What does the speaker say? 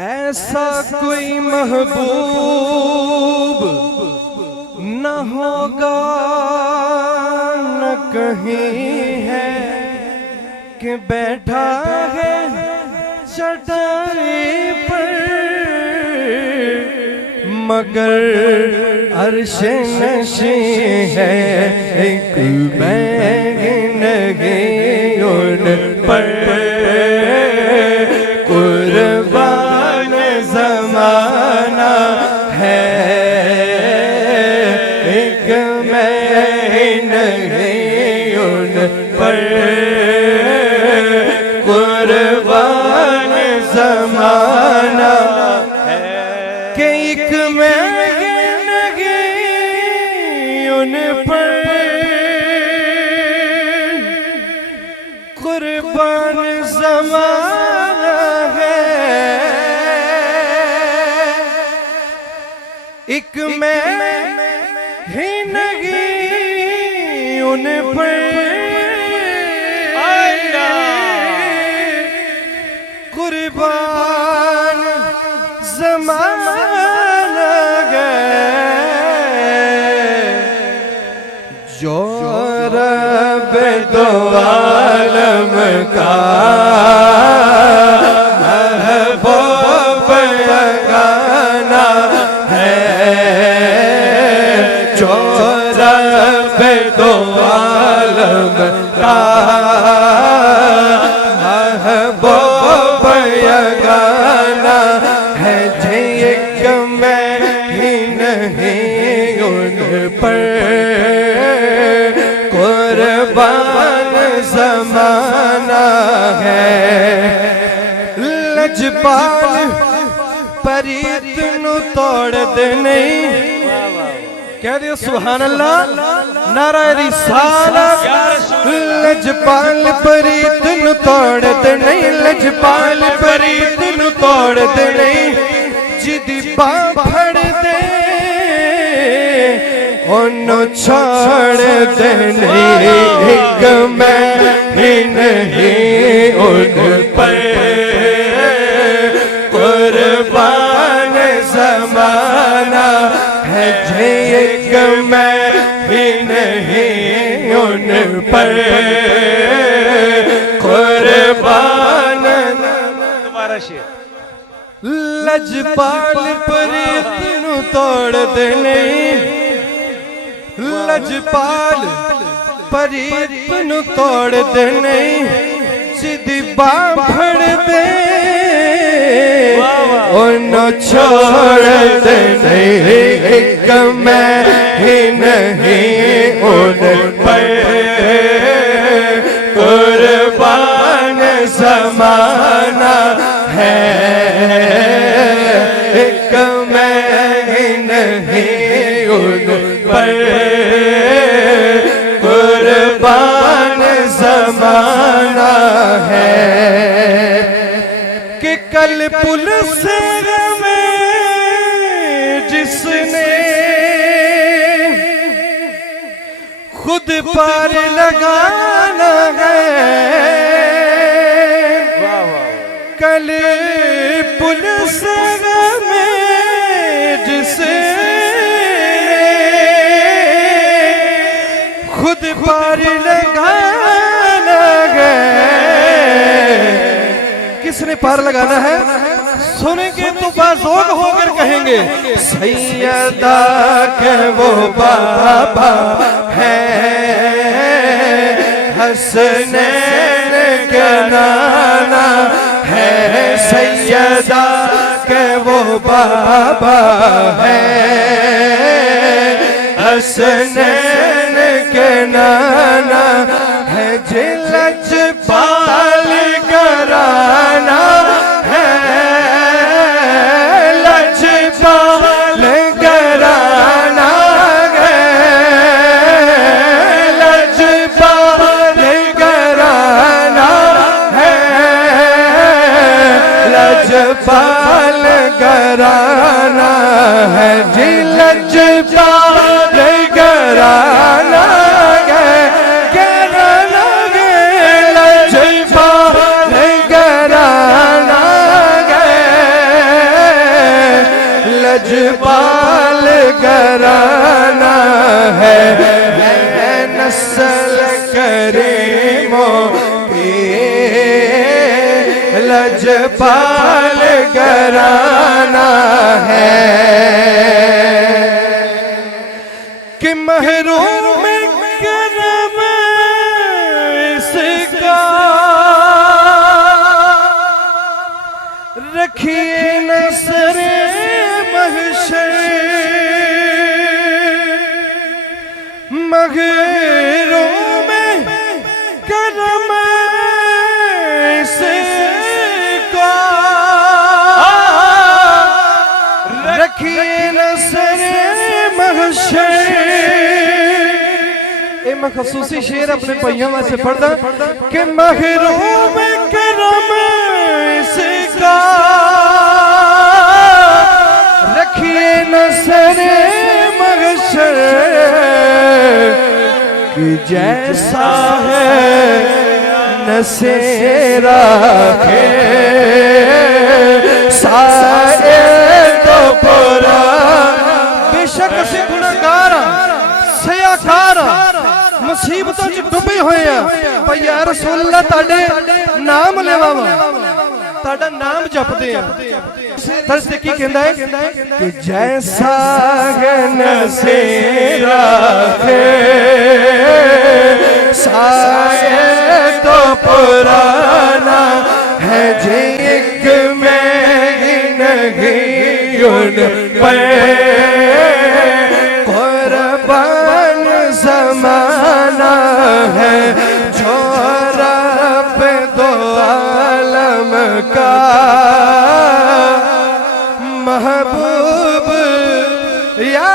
ऐसा कोई महबूब न होगा न कहीं है कि बैठा है चटाई पर, मगर अर्श नशी है एक महंगी उन पर। कुर्बान ज़माना है एक महंगी उन पर। कुर्बान ज़माना है कि एक महंगी उन पर। कुर्बान ज़माना है एक महंगी उन पर। कुर्बान ज़माना है जो रब दो आलम का महबूब गाना है। जो रब दो आलम का महबूब गाना है। एक मैं ही नहीं उन पर। कुर्बान ज़माना है लजपाल परीत नु तोड़ दे नहीं। कह दियो सुभान अल्लाह, नारा रिसालत। लजपाल परीत नु तोड़ दे नहीं, लजपाल परीत नु तोड़ दे नहीं। जिदी बां फड़ दे उन्नो छोड़ दे नहीं। एक मैं ही नहीं उन पर। कुर्बान ज़माना है एक मैं ही नहीं उन पर। कुर्बान दोबारा शेर। लजपाल परीत नु तोड़ दे नहीं, लजपाल परीत नु तोड़ दे नहीं। जिदी बां फड़ दे उन्नो छोड़ दे नहीं। एक मैं ही नहीं उन पर। कुर्बान ज़माना है एक मैं ही नहीं उन पर। कुर्बान ज़माना है कि कल पुलिस में जिसने खुद पार लगाना है। कल पुलिस में जिसने खुद पार लगाना है। किसने पार लगाना है? सुनेंगे तो बाज़ोग होकर कहेंगे सैयदा के वो बाबा है, हसनैन के नाना है। सैयदा के वो बाबा है, हसनैन के नाना है। लजपाल घराना है, लजपाल घराना है। लजपाल घराना है, लजपाल घराना है। जी लजपाल घराना है, घराना है। लजपाल घराना है, लजपाल घराना है नस्ल करीमो की लजपाल घराना है कि महरूम करम इसका रखिए नसरे महशर महरूम करम इसका रखिए नसरे महशर। मैं खसूसी शेर अपने पहियों में से पढ़ता कि महरूम करम इसका रखिए नसरे महशर कि जैसा है नसेरा के साए तो पूरा। बेशक असीं गुनाहगार सयाकार मुसीबतों च डुबे हुए हैं पर या रसूल अल्लाह तुहाडे नाम लेवावा तुहाडा नाम जपदे हैं। तरस ते की कहंदा है कि जैसा है नसेरा के साए तो पुराना है जी एक में ही नहीं उन पर कुर्बान ज़माना है जो रब दो आलम का महबूब या